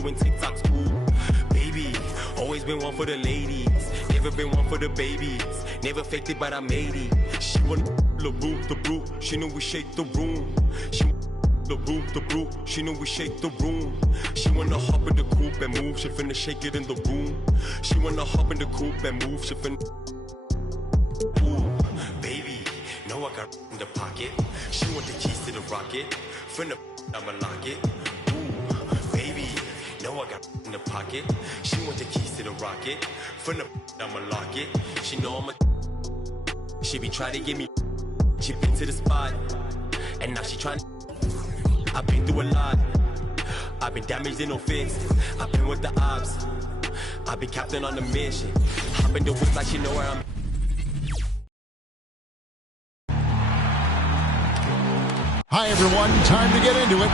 doing TikToks, ooh. Baby, always been one for the ladies. Never been one for the babies. Never faked it, but I made it. She want the brute. She know we shake the room. She the brute. She know we shake the room. She wanna hop in the coupe and move. She finna shake it in the room. She wanna hop in the coupe and move. She finna. Ooh, baby, know I got in the pocket. She want the keys to the rocket. Finna I'ma lock it. Ooh, baby, know I got in the pocket. She want the keys to the rocket. Finna I'ma lock it. She know I'm a. She be trying to get me. She been to the spot, and now she trying. I've been through a lot. I've been damaged and no fix. I've been with the ops. I've been captain on the mission. Hop in the whip like she know where I'm. Hi, everyone. Time to get into it.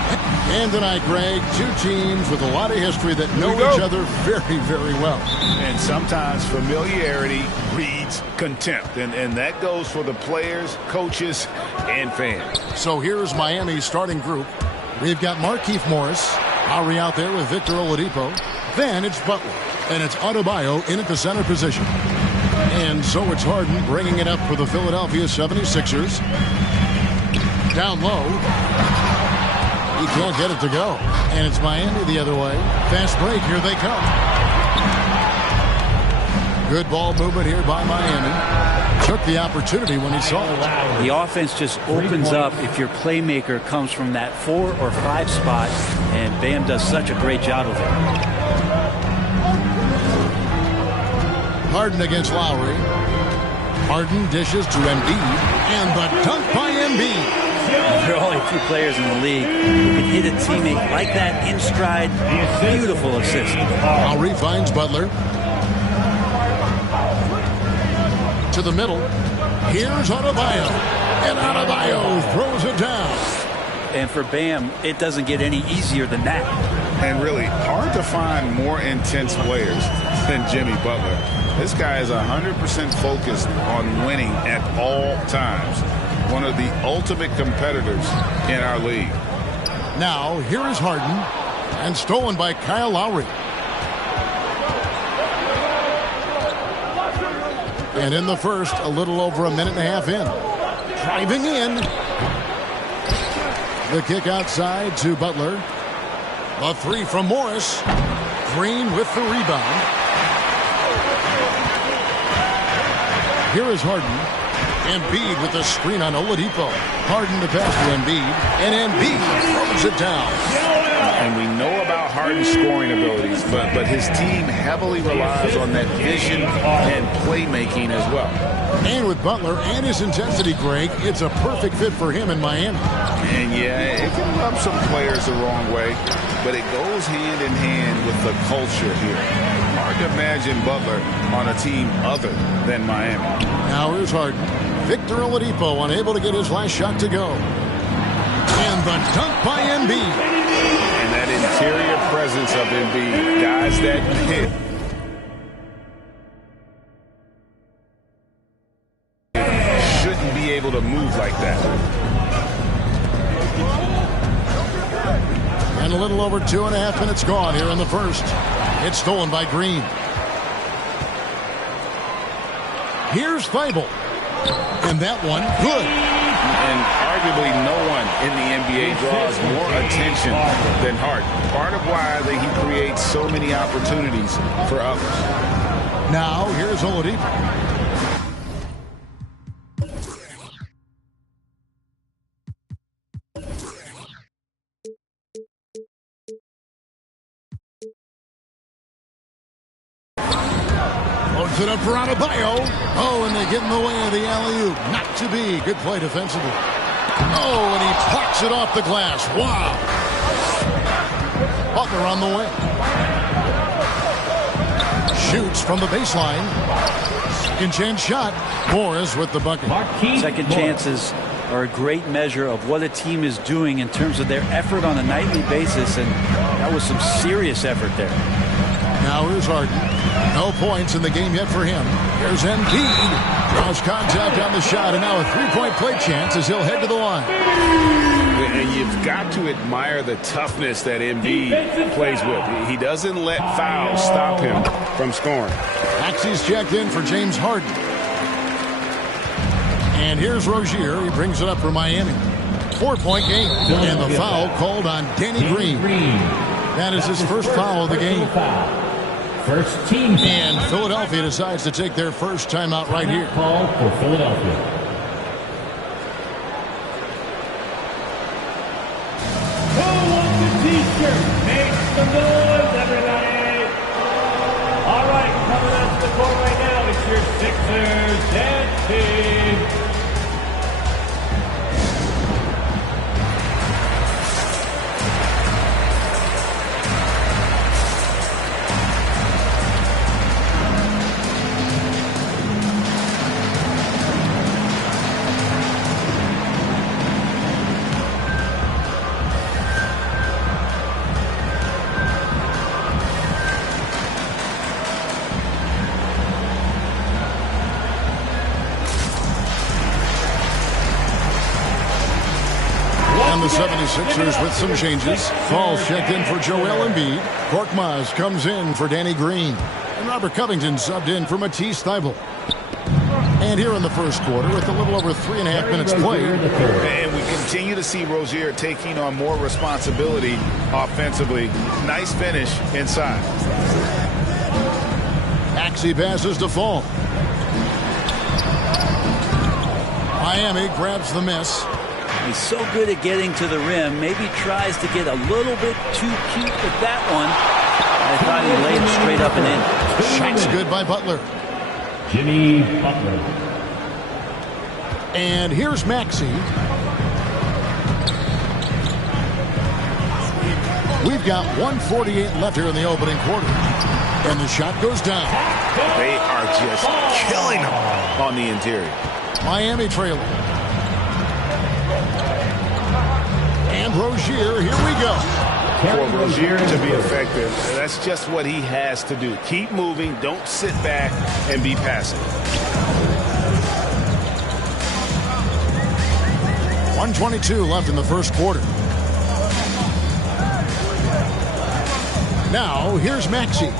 And tonight, Greg, two teams with a lot of history that know each other very, very well. And sometimes familiarity breeds contempt. And that goes for the players, coaches, and fans. So here's Miami's starting group. We've got Markieff Morris, Lowry out there with Victor Oladipo. Then it's Butler, and it's Adebayo in at the center position. And so it's Harden bringing it up for the Philadelphia 76ers. Down low. He can't get it to go. And it's Miami the other way. Fast break. Here they come. Good ball movement here by Miami. Took the opportunity when he saw it. The offense just opens up if your playmaker comes from that 4 or 5 spot. And Bam does such a great job of it. Harden against Lowry. Harden dishes to Embiid. And the dunk by Embiid. There are only 2 players in the league who can hit a teammate like that in stride. Beautiful assist. Lowry finds Butler. To the middle. Here's Adebayo. And Adebayo throws it down. And for Bam, it doesn't get any easier than that. And really, hard to find more intense players than Jimmy Butler. This guy is 100% focused on winning at all times. One of the ultimate competitors in our league. Now, here is Harden. And stolen by Kyle Lowry. And in the first, a little over a minute and a half in. Driving in. The kick outside to Butler. A 3 from Morris. Green with the rebound. Here is Harden. Embiid with the screen on Oladipo. Harden to pass to Embiid. And Embiid throws it down. And we know about Harden's scoring abilities, but his team heavily relies on that vision and playmaking as well. And with Butler and his intensity, Greg, it's a perfect fit for him in Miami. And yeah, it can rub some players the wrong way, but it goes hand in hand with the culture here. Hard to imagine Butler on a team other than Miami. Now here's Harden. Victor Oladipo unable to get his last shot to go. And the dunk by Embiid. And that interior presence of Embiid, guys that hit. Shouldn't be able to move like that. And a little over 2.5 minutes gone here in the first. It's stolen by Green. Here's Thibault. And that one, good. And arguably no one in the NBA draws more attention than Harden. Part of why he creates so many opportunities for others. Now, here's Oladipo. Loads it up for Adebayo. Oh, and they get in the way of the alley-oop. Not to be. Good play defensively. Oh, and he plucks it off the glass. Wow. Butler on the way. Shoots from the baseline. Second chance shot. Morris with the bucket. Second chances are a great measure of what a team is doing in terms of their effort on a nightly basis, and that was some serious effort there. Now here's Harden. No points in the game yet for him. Here's Embiid. Draws contact on the shot, and now a three-point play chance as he'll head to the line. And you've got to admire the toughness that Embiid plays with. He doesn't let fouls stop him from scoring. Maxey's checked in for James Harden. And here's Rozier. He brings it up for Miami. 4-point game. And the foul called on Danny Green. That is his first foul of the game. First team. And Philadelphia decides to take their first timeout right here. Call for Philadelphia. Who wants a t-shirt? Make some noise, everybody. All right, coming out to the court right now, it's your Sixers dance team. The 76ers with some changes. Falls checked in for Joel Embiid. Korkmaz comes in for Danny Green. And Robert Covington subbed in for Matisse Thybulle. And here in the first quarter, with a little over 3.5 minutes played. And we continue to see Rozier taking on more responsibility offensively. Nice finish inside. Maxey passes to Fall. Miami grabs the miss. He's so good at getting to the rim. Maybe tries to get a little bit too cute with that one. I thought he laid it straight up and in. Shot's good by Butler. Jimmy Butler. And here's Maxey. We've got 1:48 left here in the opening quarter. And the shot goes down. They are just killing them on the interior. Miami trailing. And Rozier, here we go. For Rozier to be effective, that's just what he has to do. Keep moving, don't sit back and be passive. 1:22 left in the first quarter. Now, here's Maxey.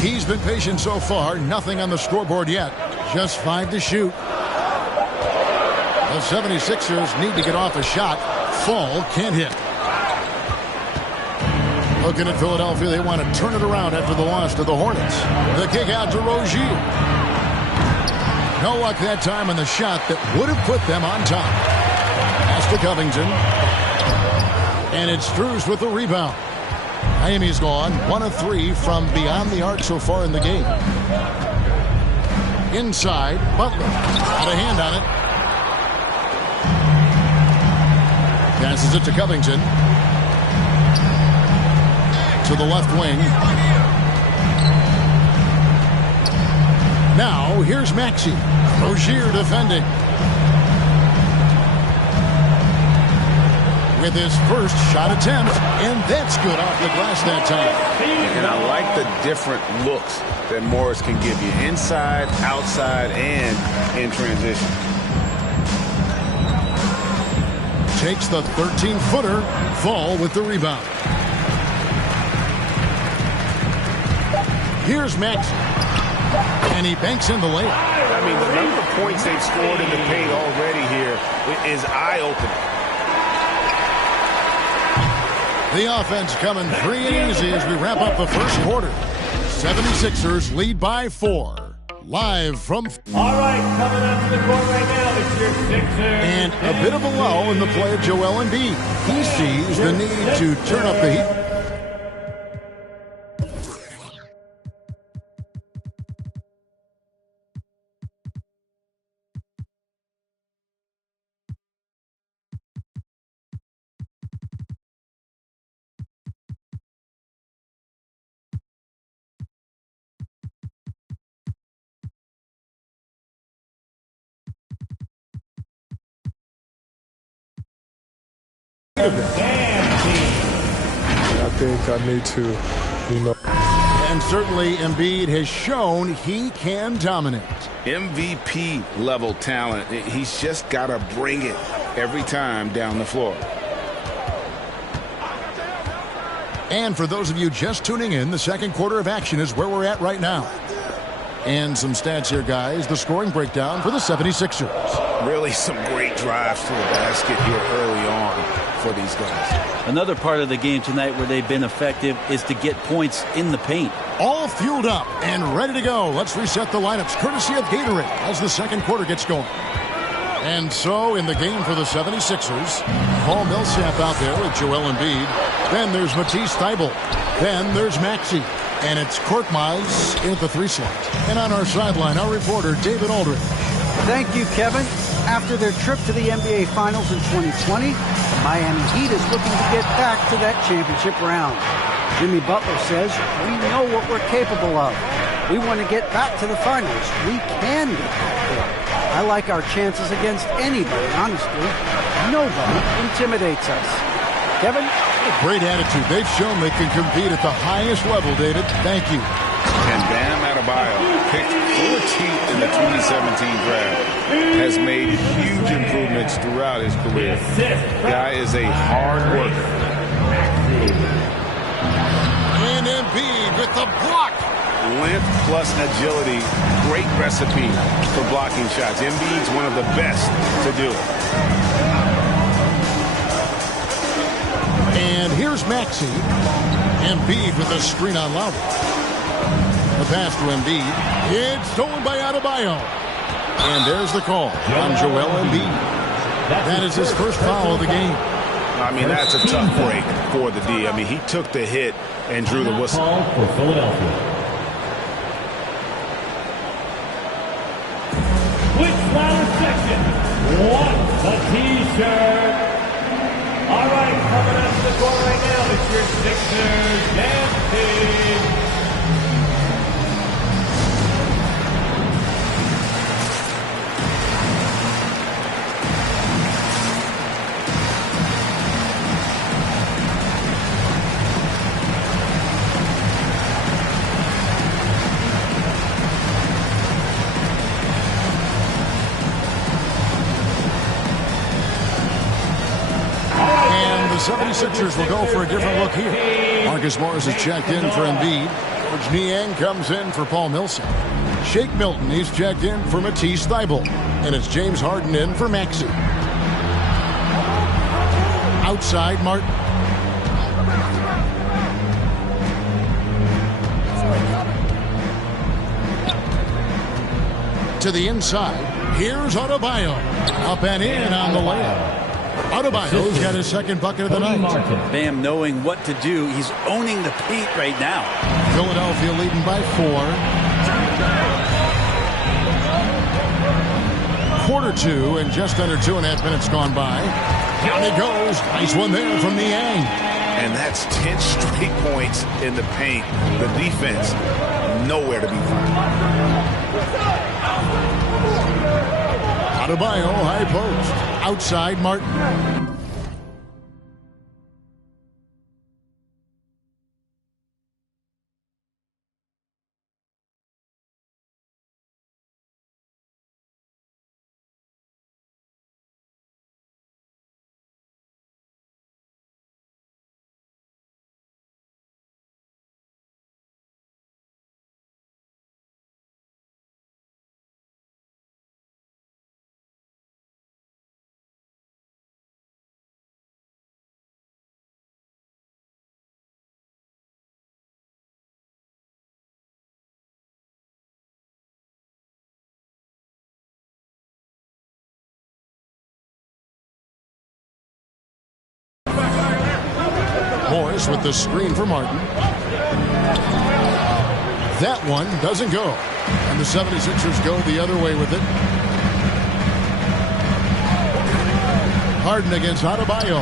He's been patient so far, nothing on the scoreboard yet. Just 5 to shoot. The 76ers need to get off a shot. Fall can't hit. Looking at Philadelphia, they want to turn it around after the loss to the Hornets. The kick out to Rozier. No luck that time on the shot that would have put them on top. Pass to Covington. And it's Strus with the rebound. Miami's gone 1 of 3 from beyond the arc so far in the game. Inside, Butler. Got a hand on it. Passes it to Covington. To the left wing. Now, here's Maxey. Rozier defending. With his first shot attempt, and that's good off the glass that time. And I like the different looks that Morris can give you. Inside, outside, and in transition. Takes the 13-footer. Fall with the rebound. Here's Maxey. And he banks in the layup. I mean, the number of points they've scored in the paint already here is eye-opening. The offense coming free and easy as we wrap up the first quarter. 76ers lead by 4. Live from... All right, coming up to the court right now, it's your Sixers. And a bit of a lull in the play of Joel Embiid. He sees the need to turn up the heat. I think I need to, And certainly Embiid has shown he can dominate. MVP level talent. He's just got to bring it every time down the floor. And for those of you just tuning in, the second quarter of action is where we're at right now. And some stats here, guys. The scoring breakdown for the 76ers. Really some great drives to the basket here early on for these guys. Another part of the game tonight where they've been effective is to get points in the paint. All fueled up and ready to go. Let's reset the lineups courtesy of Gatorade as the second quarter gets going. And so in the game for the 76ers, Paul Millsap out there with Joel Embiid. Then there's Matisse Thybulle. Then there's Maxey. And it's Korkmaz in at the 3 slot. And on our sideline, our reporter, David Aldridge. Thank you, Kevin. After their trip to the NBA Finals in 2020, the Miami Heat is looking to get back to that championship round. Jimmy Butler says, we know what we're capable of. We want to get back to the finals. We can get back there. I like our chances against anybody, honestly. Nobody intimidates us. Kevin? Great attitude. They've shown they can compete at the highest level, David. Thank you. And Bam Adebayo, picked 14th in the 2017 draft, has made huge improvements throughout his career. Guy is a hard worker. And Embiid with the block. Length plus agility, great recipe for blocking shots. Embiid's one of the best to do it. And here's Maxey. Embiid with a screen on Lowry. The pass to Embiid. It's stolen by Adebayo. And there's the call on Joel Embiid. That is his first foul of the game. I mean, that's a tough break for the D. I mean, he took the hit and drew the whistle. Call for Philadelphia. Which ladder section wants a T-shirt? All right, coming up to the court right now, it's your Sixers dance team. The 76ers will go for a different look here. Marcus Morris is checked in for Embiid. George Niang comes in for Paul Millsap. Shake Milton, he's checked in for Matisse Thybulle. And it's James Harden in for Maxey. Outside, Martin. To the inside, here's Adebayo. Up and in on the layup. Adebayo's got his second bucket of the night. Bam knowing what to do. He's owning the paint right now. Philadelphia leading by 4. Quarter 2 and just under 2.5 minutes gone by. Down he goes. Nice one there from Niang. And that's 10 straight points in the paint. The defense, nowhere to be found. Adebayo, high post. Outside, Martin. Morris with the screen for Martin. That one doesn't go. And the 76ers go the other way with it. Harden against Adebayo.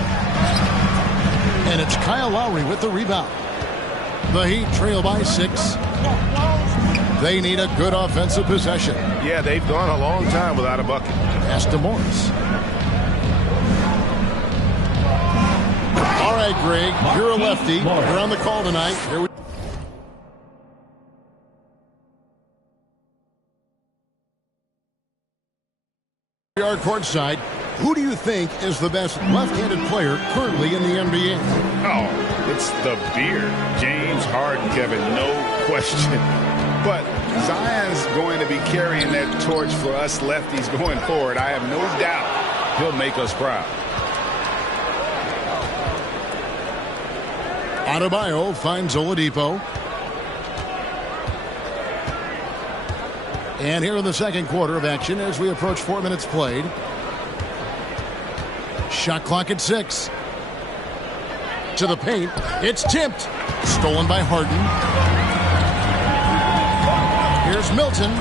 And it's Kyle Lowry with the rebound. The Heat trail by 6. They need a good offensive possession. Yeah, they've gone a long time without a bucket. Pass to Morris. All right, Greg, you're a lefty. You're on the call tonight. Here we are courtside. Who do you think is the best left-handed player currently in the NBA? Oh, it's the beard. James Harden, Kevin, no question. But Zion's going to be carrying that torch for us lefties going forward. I have no doubt he'll make us proud. Adebayo finds Oladipo. And here in the second quarter of action as we approach 4 minutes played. Shot clock at 6. To the paint. It's tipped. Stolen by Harden. Here's Milton.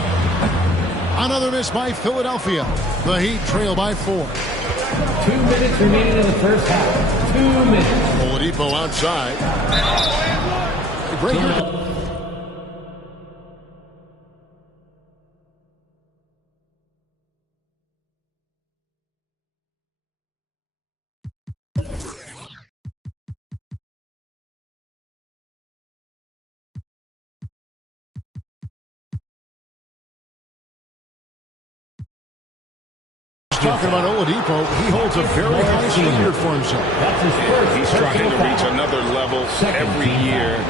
Another miss by Philadelphia. The Heat trail by 4. 2 minutes remaining in the first half. 2 minutes. Oladipo outside. Breaker. Talking about Oladipo, he holds a very high standard for himself. That's his first. He's trying to reach another level every year.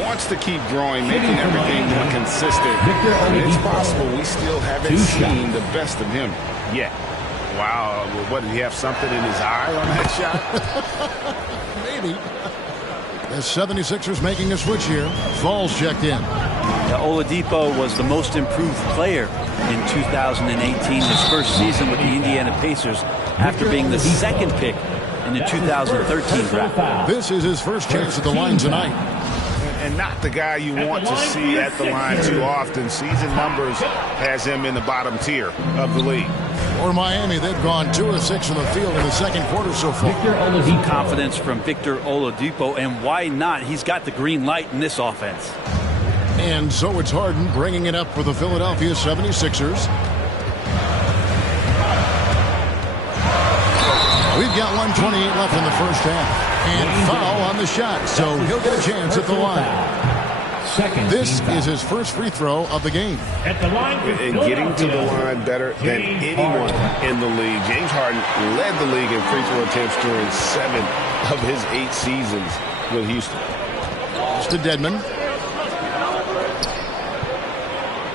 Wants to keep growing, making everything more consistent. It's possible we still haven't seen the best of him yet. Wow. What, did he have something in his eye on that shot? Maybe. The 76ers making a switch here. Falls checked in. Oladipo was the most improved player in 2018, his first season with the Indiana Pacers, after being the second pick in the 2013 draft. This is his first chance at the line tonight. And not the guy you want to see at the line too often. Season numbers has him in the bottom tier of the league. For Miami, they've gone 2 of 6 from the field in the second quarter so far. Confidence from Victor Oladipo, and why not? He's got the green light in this offense. And so it's Harden bringing it up for the Philadelphia 76ers. We've got 1:28 left in the first half. And foul on the shot, so he'll get a chance at the line. This is his first free throw of the game. At the line and getting to the line better than anyone in the league. James Harden led the league in free throw attempts during 7 of his 8 seasons with Houston. To Dedmon.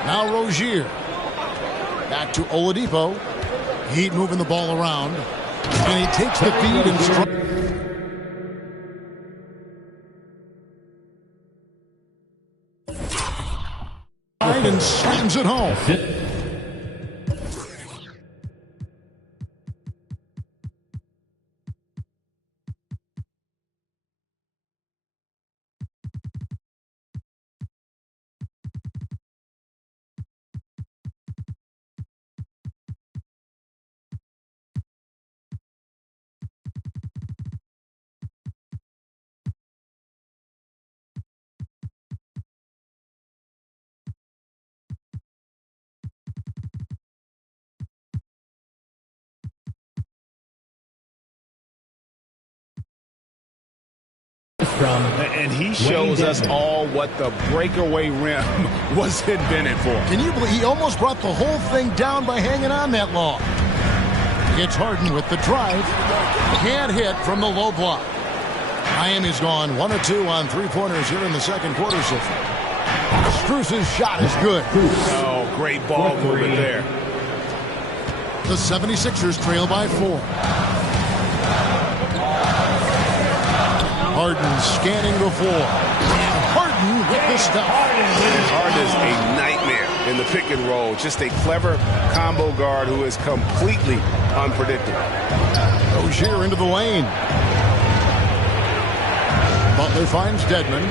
Now Rozier. Back to Oladipo. Heat moving the ball around. And he takes the feed and strikes. And slams it home. And he shows us all what the breakaway rim was invented for. Can you believe he almost brought the whole thing down by hanging on that long? It's Harden with the drive. Can't hit from the low block. Miami's gone 1 of 2 on three-pointers here in the second quarter so far. Strus's shot is good. Oh, great ball movement there. The 76ers trail by 4. Harden scanning the floor. And Harden with the stuff. Harden is a nightmare in the pick and roll. Just a clever combo guard who is completely unpredictable. Rozier into the lane. Butler finds Dedmon.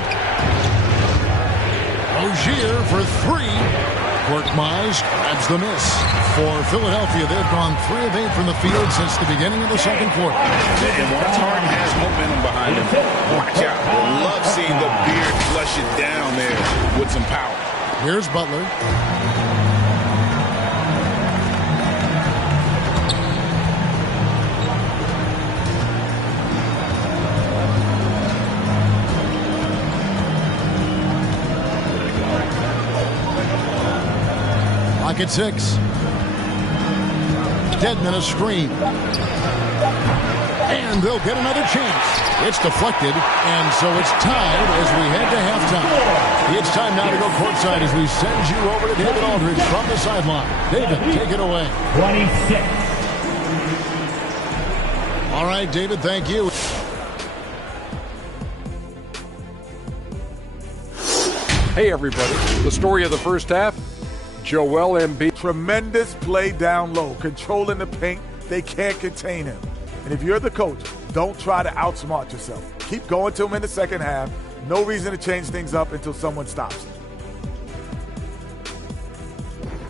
Rozier for 3. Korkmaz grabs the miss. For Philadelphia, they've gone 3 of 8 from the field since the beginning of the second quarter. And once Harden has momentum behind him, watch out. We'll love seeing the beard flush it down there with some power. Here's Butler. Lock at 6. Dedmon a screen. And they'll get another chance. It's deflected, and so it's tied as we head to halftime. It's time now to go courtside as we send you over to David Aldridge from the sideline. David, take it away. 26. All right, David, thank you. Hey, everybody. The story of the first half, Joel Embiid. Tremendous play down low, controlling the paint. They can't contain him. And if you're the coach, don't try to outsmart yourself. Keep going to him in the second half. No reason to change things up until someone stops him.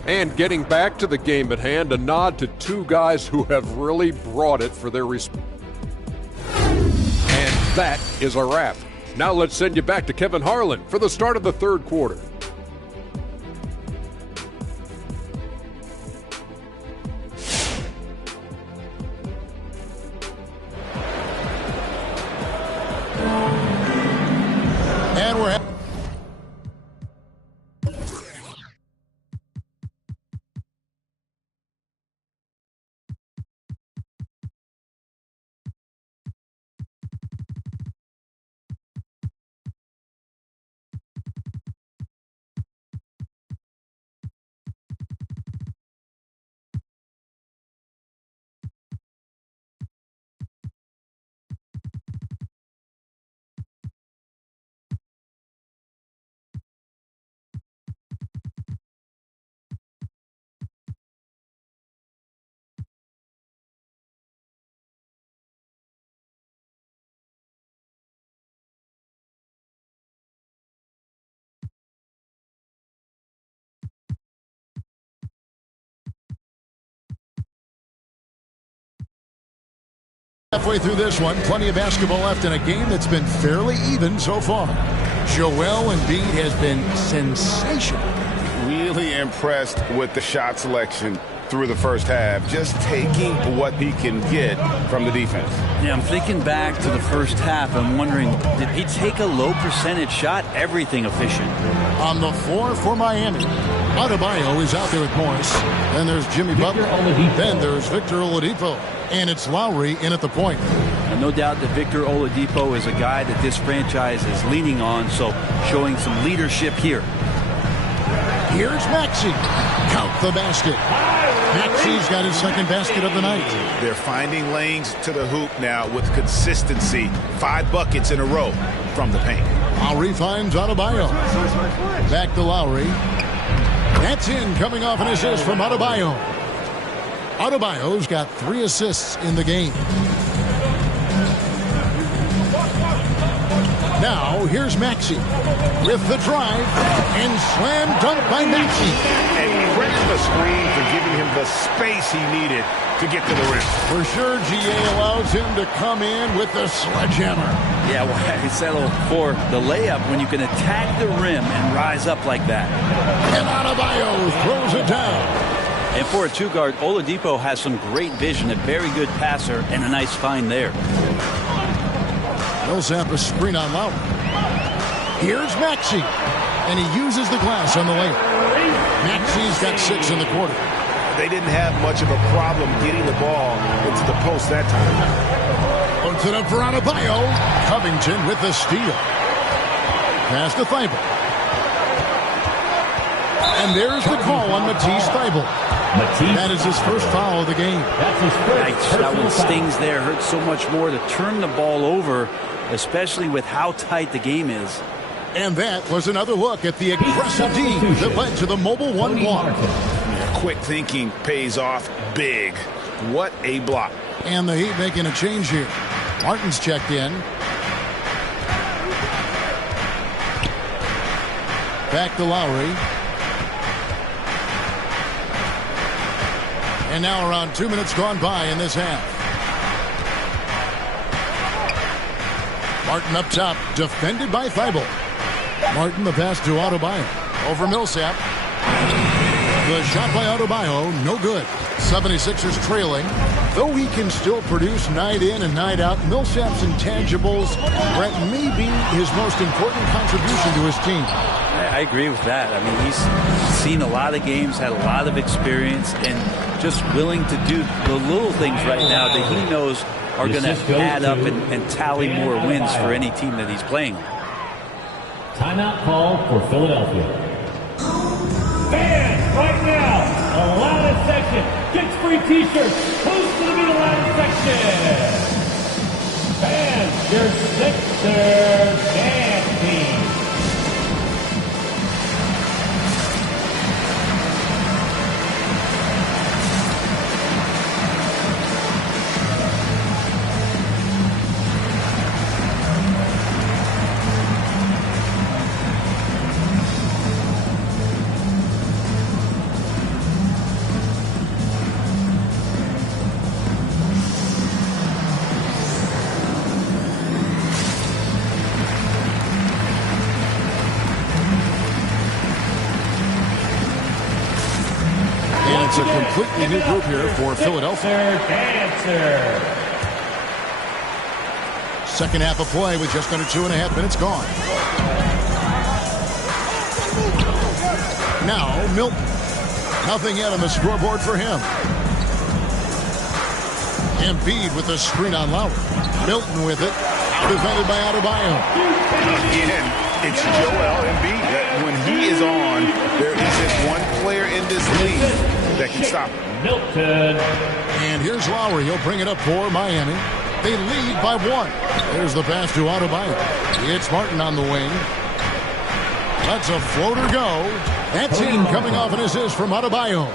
And getting back to the game at hand, a nod to 2 guys who have really brought it for their response. And that is a wrap. Now let's send you back to Kevin Harlan for the start of the third quarter. Halfway through this one, plenty of basketball left in a game that's been fairly even so far. Joel Embiid has been sensational. Really impressed with the shot selection through the first half, just taking what he can get from the defense. Yeah, I'm thinking back to the first half. I'm wondering, did he take a low percentage shot? Everything efficient. On the floor for Miami, Adebayo is out there with Morris. Then there's Jimmy Butler. Then there's Victor Oladipo. And it's Lowry in at the point. And no doubt that Victor Oladipo is a guy that this franchise is leaning on, so showing some leadership here. Here's Maxey. Count the basket. Maxey's got his second basket of the night. They're finding lanes to the hoop now with consistency. 5 buckets in a row from the paint. Lowry finds Adebayo. Back to Lowry. That's in, coming off an assist from Adebayo. Adebayo's got 3 assists in the game. Now, here's Maxey with the drive and slam dunk by Maxey. And credit the screen for giving him the space he needed to get to the rim. For sure, GA allows him to come in with the sledgehammer. Yeah, well, I settle for the layup when you can attack the rim and rise up like that. And Adebayo throws it down. And for a two-guard, Oladipo has some great vision, a very good passer, and a nice find there. Millsap a screen on Lowry. Here's Maxey. And he uses the glass on the layup. Maxey's got 6 in the quarter. They didn't have much of a problem getting the ball into the post that time. Puts it up for Adebayo. Covington with the steal. Pass to Thibault. And there's the call on Matisse Thibault. That is his first foul of the game. That one stings there. Hurts so much more to turn the ball over, especially with how tight the game is. And that was another look at the aggressive D that led to the Mobile One walk. Quick thinking pays off big. What a block. And the Heat making a change here. Martin's checked in. Back to Lowry. And now around 2 minutes gone by in this half. Martin up top, defended by Thibault. Martin the pass to Adebayo. Over Millsap. The shot by Adebayo, no good. 76ers trailing. Though he can still produce night in and night out, Millsap's intangibles, Brett, may be his most important contribution to his team. I agree with that. I mean, he's seen a lot of games, had a lot of experience, and just willing to do the little things right now that he knows are going to add up and tally more wins for any team that he's playing. Timeout call for Philadelphia. Fans, right now, the loudest section gets free t-shirts. Who's going to be the loudest section? Fans, your Sixers dance team. It's a completely new group here for Philadelphia. Second half of play with just under 2.5 minutes gone. Now, Milton. Nothing yet on the scoreboard for him. Embiid with the screen on Lowry. Milton with it. Defended by Adebayo. Again, it's Joel Embiid. When he is on, there isn't one player in this league that can stop him. Milton. And here's Lowry. He'll bring it up for Miami. They lead by 1. There's the pass to Adebayo. It's Martin on the wing. Let's a floater go. That's in, coming off an assist from Adebayo.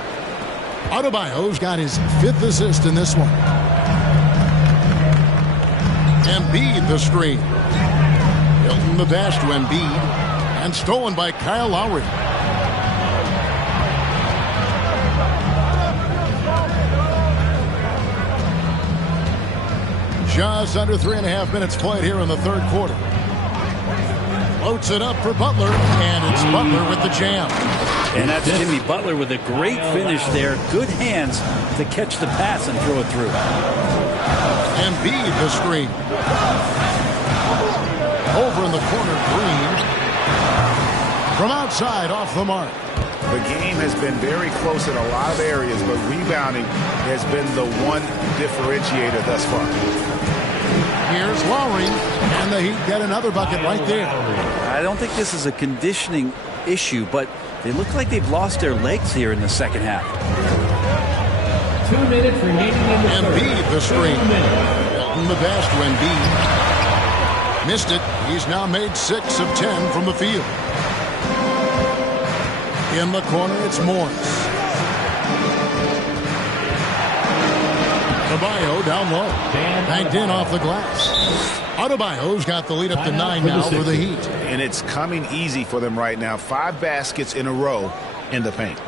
Adebayo's got his 5th assist in this one. Embiid the screen. Milton the pass to Embiid. And stolen by Kyle Lowry. Just under 3.5 minutes played here in the third quarter. Floats it up for Butler, and it's Butler with the jam. And that's Jimmy Butler with a great finish there. Good hands to catch the pass and throw it through. Embiid the screen. Over in the corner, Green. From outside, off the mark. The game has been very close in a lot of areas, but rebounding has been the one differentiator thus far. Here's Lowry, and the Heat get another bucket right there. I don't think this is a conditioning issue, but they look like they've lost their legs here in the second half. 2 minutes remaining in the third. Embiid the screen. Milton the pass to Embiid. Missed it. He's now made 6 of 10 from the field. In the corner, it's Morris. Adebayo down low. Banked in off the glass. Adebayo's got the lead up to 9 now for the Heat. And it's coming easy for them right now. 5 baskets in a row in the paint.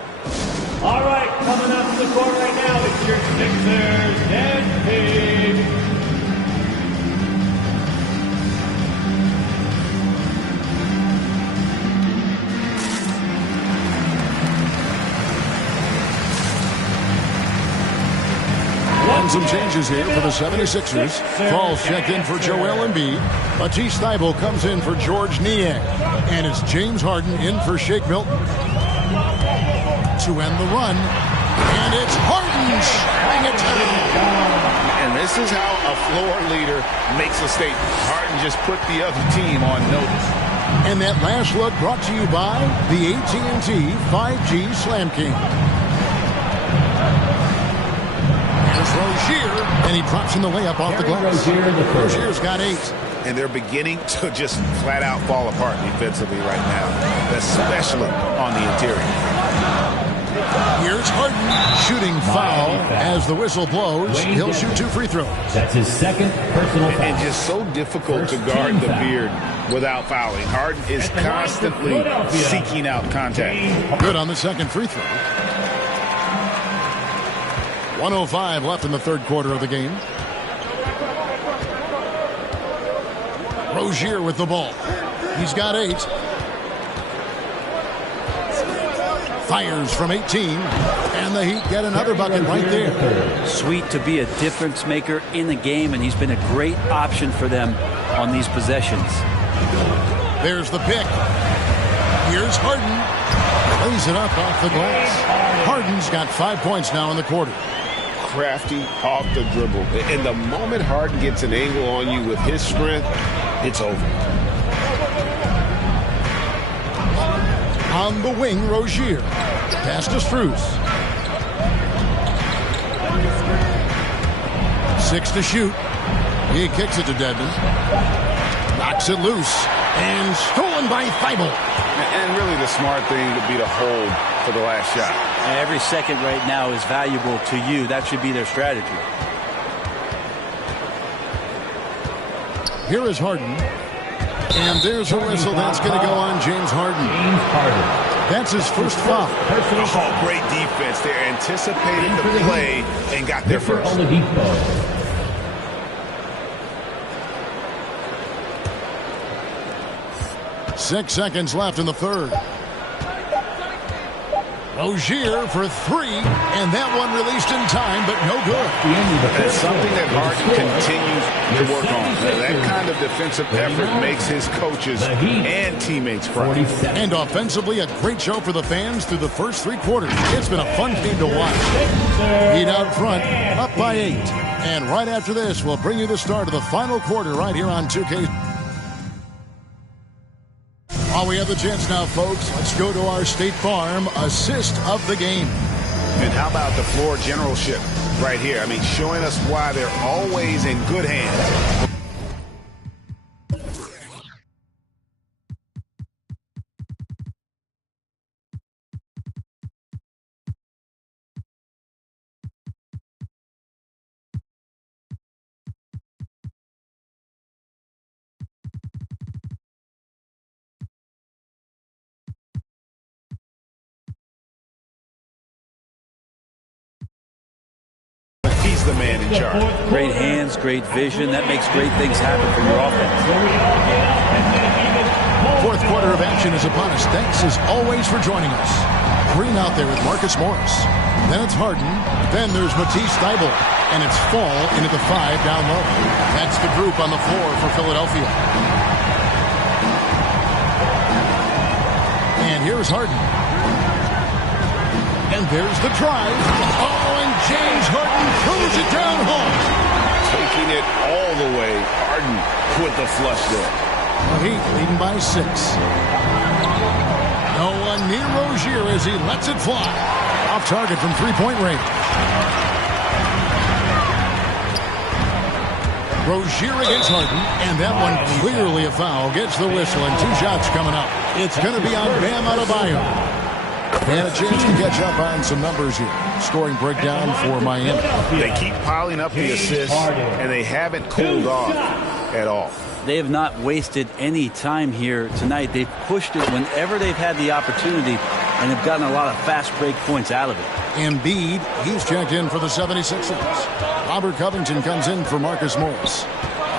All right, coming up to the court right now, it's your Sixers and Heat. And some changes here for the 76ers. Falls checked in for Joel Embiid. Matisse Thybulle comes in for George Niang. And it's James Harden in for Shake Milton. To end the run. And it's Harden sharing it down. And this is how a floor leader makes a statement. Harden just put the other team on notice. And that last look brought to you by the AT&T 5G Slam King. Here's Rozier, and he drops in the layup off the glass. Rozier's got 8. And they're beginning to just flat out fall apart defensively right now, especially on the interior. Here's Harden shooting foul as the whistle blows. He'll shoot 2 free throws. That's his second personal foul. And just so difficult to guard the beard without fouling. Harden is constantly seeking out contact. Good on the second free throw. 1:05 left in the third quarter of the game. Rozier with the ball. He's got 8. Fires from 18. And the Heat get another bucket right there. Sweet to be a difference maker in the game, and he's been a great option for them on these possessions. There's the pick. Here's Harden. Lays it up off the glass. Harden's got 5 points now in the quarter. Crafty off the dribble. And the moment Harden gets an angle on you with his strength, it's over. On the wing, Rozier. Pass to Strus. 6 to shoot. He kicks it to Dedmon. Knocks it loose. And stolen by Thybulle. And really the smart thing would be to hold for the last shot. And every second right now is valuable to you. That should be their strategy. Here is Harden. And there's a whistle that's going to go on James Harden. That's his first foul. Oh, great defense. They anticipated the play and got there first. 6 seconds left in the third. Rozier for 3, and that one released in time, but no good. That's something that Harden continues to work on. That kind of defensive effort makes his coaches and teammates proud. And offensively, a great show for the fans through the first 3 quarters. It's been a fun game to watch. Heat out front, up by 8. And right after this, we'll bring you the start of the final quarter right here on 2K. While we have the chance now, folks, let's go to our State Farm assist of the game. And how about the floor generalship right here? I mean, showing us why they're always in good hands. He's the man in charge. Great hands, great vision. That makes great things happen for your offense. Fourth quarter of action is upon us. Thanks as always for joining us. Green out there with Marcus Morris. Then it's Harden. Then there's Matisse Thybulle. And it's Fall into the 5 down low. That's the group on the floor for Philadelphia. And here's Harden. And there's the drive. Oh, and James Harden throws it down home. Taking it all the way. Harden with the flush there. The Heat leading by 6. No one near Rozier as he lets it fly. Off target from three-point range. Rozier against Harden, and that one clearly a foul. Gets the whistle, and 2 shots coming up. It's going to be on Bam Adebayo. And a chance to catch up on some numbers here. Scoring breakdown for Miami. They keep piling up the assists, and they haven't cooled off at all. They have not wasted any time here tonight. They've pushed it whenever they've had the opportunity and have gotten a lot of fast break points out of it. Embiid, he's checked in for the 76ers. Robert Covington comes in for Marcus Morris.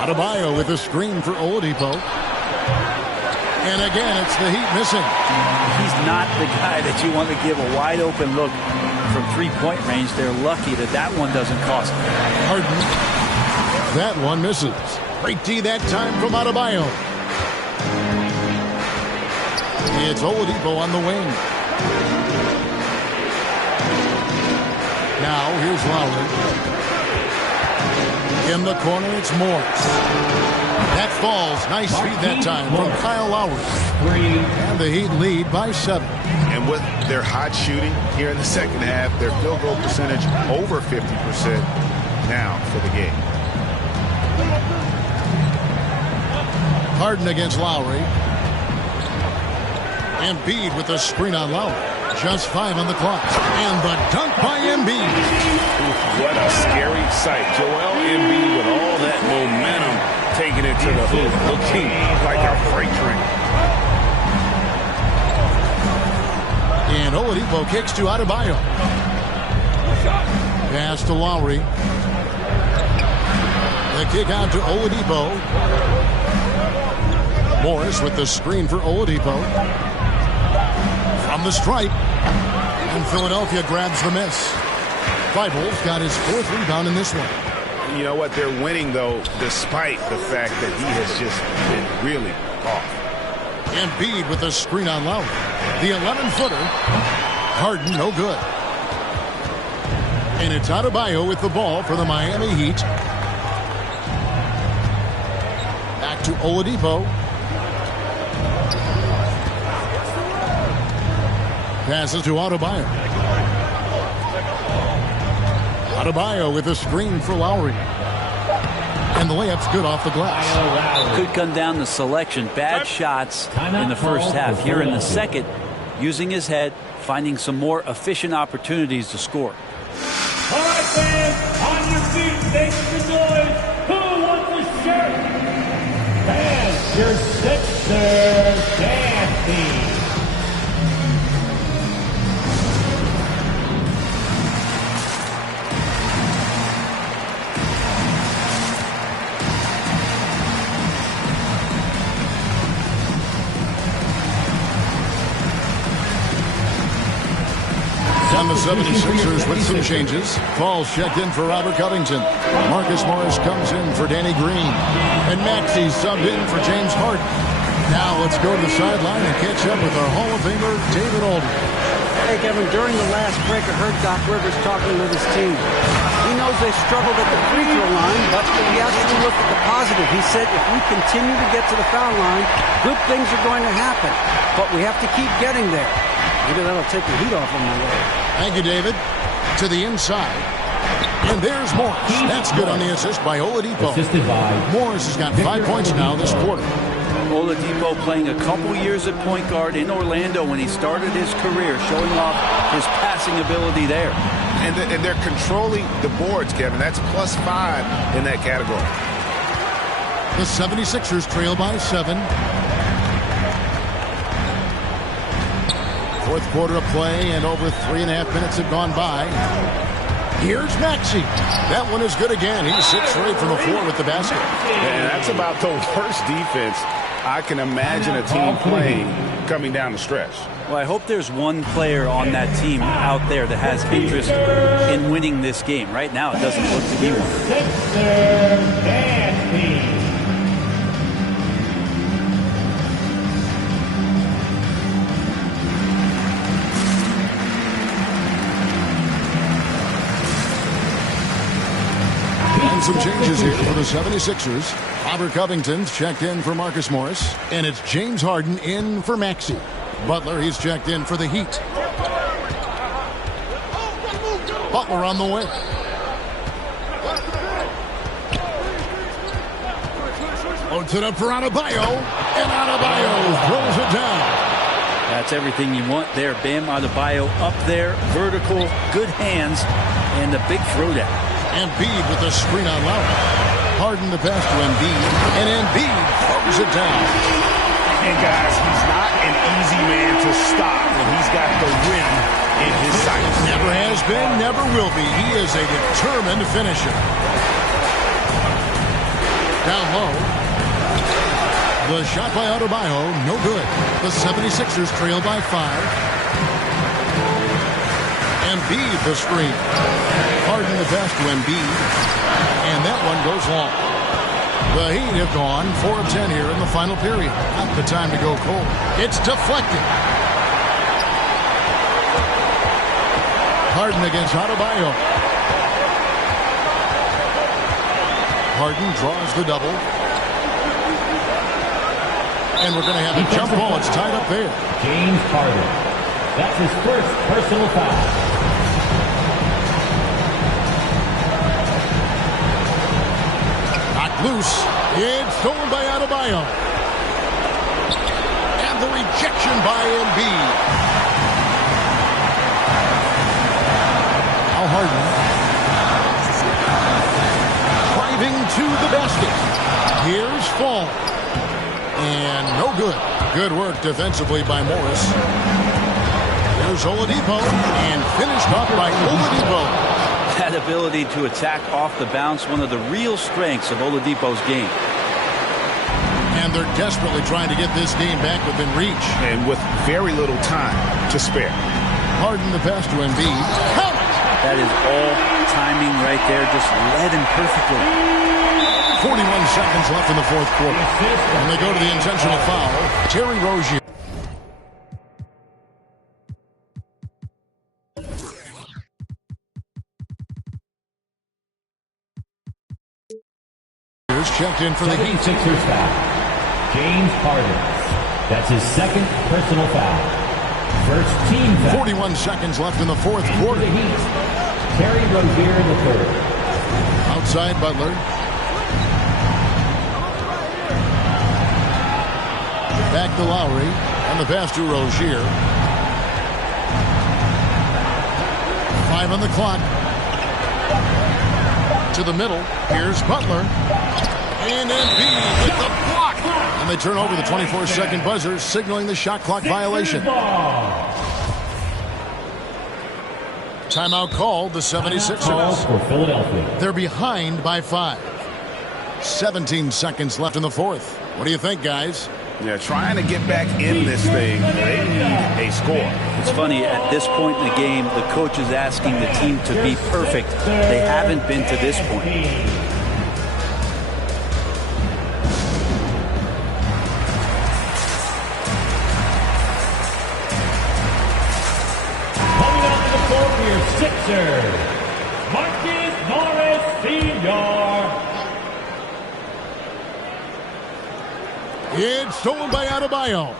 Adebayo with a screen for Oladipo. And again, it's the Heat missing. He's not the guy that you want to give a wide open look from three-point range. They're lucky that that one doesn't cost them. Harden. That one misses. Great D that time from Adebayo. It's Oladipo on the wing. Now here's Lowry. In the corner, it's Morris. That falls. Nice feed that time from Kyle Lowry. And the Heat lead by 7. And with their hot shooting here in the second half, their field goal percentage over 50% now for the game. Harden against Lowry. Embiid with a screen on Lowry. Just 5 on the clock. And the dunk by Embiid. What a scary sight. Joel Embiid with all that momentum taking it to the hoop. Looking like a freight train. And Oladipo kicks to Adebayo. Pass to Lowry. The kick out to Oladipo. Morris with the screen for Oladipo. From the stripe. And Philadelphia grabs the miss. Thybulle's got his 4th rebound in this one. You know what? They're winning, though, despite the fact that he has just been really off. Embiid with the screen on Lowry. The 11-footer. Harden, no good. And it's Adebayo with the ball for the Miami Heat. Back to Oladipo. Passes to Adebayo. Adebayo with a screen for Lowry. And the layup's good off the glass. Could come down to selection. Bad shots in the first half. Here in the second, using his head, finding some more efficient opportunities to score. All right, fans, on your feet, make some noise. Who wants a shirt? And your Sixers dancing. On the 76ers with some changes. Paul's checked in for Robert Covington. Marcus Morris comes in for Danny Green. And Maxey subbed in for James Harden. Now let's go to the sideline and catch up with our Hall of Famer, David Aldridge. Hey, Kevin, during the last break, I heard Doc Rivers talking with his team. He knows they struggled at the free throw line, but he has to look at the positive. He said if we continue to get to the foul line, good things are going to happen. But we have to keep getting there. Maybe that'll take the heat off on my way. Thank you, David. To the inside. And there's Morris. That's good on the assist by Oladipo. Morris has got 5 points now this quarter. Oladipo playing a couple years at point guard in Orlando when he started his career, showing off his passing ability there. And they're controlling the boards, Kevin. That's +5 in that category. The 76ers trail by 7. Fourth quarter of play, and over 3.5 minutes have gone by. Here's Maxey. That one is good again. He sits straight from the floor with the basket. And that's about the worst defense I can imagine a team playing coming down the stretch. Well, I hope there's one player on that team out there that has interest in winning this game. Right now, it doesn't look to be one. And some changes here for the 76ers. Robert Covington's checked in for Marcus Morris. And it's James Harden in for Maxey. Butler, he's checked in for the Heat. Butler on the way. Loads it up for Adebayo. And Adebayo throws it down. That's everything you want there. Bam Adebayo up there. Vertical, good hands, and the big throwdown. Embiid with the screen on Lowry. Harden the pass to Embiid. And Embiid throws it down. And guys, he's not an easy man to stop when he's got the rim in his sights. Never has been, never will be. He is a determined finisher. Down low. The shot by Adebayo, no good. The 76ers trail by 5. Embiid the screen. Harden the pass to Embiid. And that one goes long. The Heat have gone 4 of 10 here in the final period. Not the time to go cold. It's deflected. Harden against Adebayo. Harden draws the double. And we're going to have a jump ball. It's tied up there. James Harden. That's his first personal foul. Loose. It's stolen by Adebayo. And the rejection by Embiid. Now Harden. Driving to the basket. Here's Fall. And no good. Good work defensively by Morris. Here's Oladipo. And finished off by Oladipo. That ability to attack off the bounce, one of the real strengths of Oladipo's game. And they're desperately trying to get this game back within reach. And with very little time to spare. Harden the pass to Embiid. Count it! That is all timing right there, just led him perfectly. 41 seconds left in the fourth quarter. And they go to the intentional foul. Terry Rozier. Checked in for the Heat. Sixers foul. James Harden. That's his second personal foul. First team foul. 41 seconds left in the fourth quarter. The Heat. Terry Rozier in the third. Outside Butler. Back to Lowry. And the pass to Rozier. 5 on the clock. To the middle. Here's Butler. And Embiid with the block. And they turn over the 24-second buzzer, signaling the shot clock violation. Timeout called the 76ers. For Philadelphia. They're behind by 5. 17 seconds left in the fourth. What do you think, guys? Yeah, trying to get back in this thing. They need a score. It's funny, at this point in the game, the coach is asking the team to be perfect. They haven't been to this point. Sixers, Marcus Morris Sr. It's stolen by Adebayo.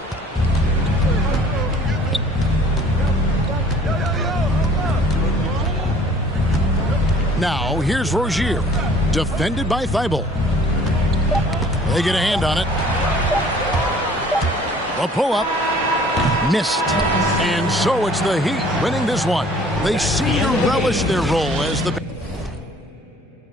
Now, here's Rozier. Defended by Thibault. They get a hand on it. A pull-up. Missed. And so it's the Heat winning this one. They seem to relish their role as the...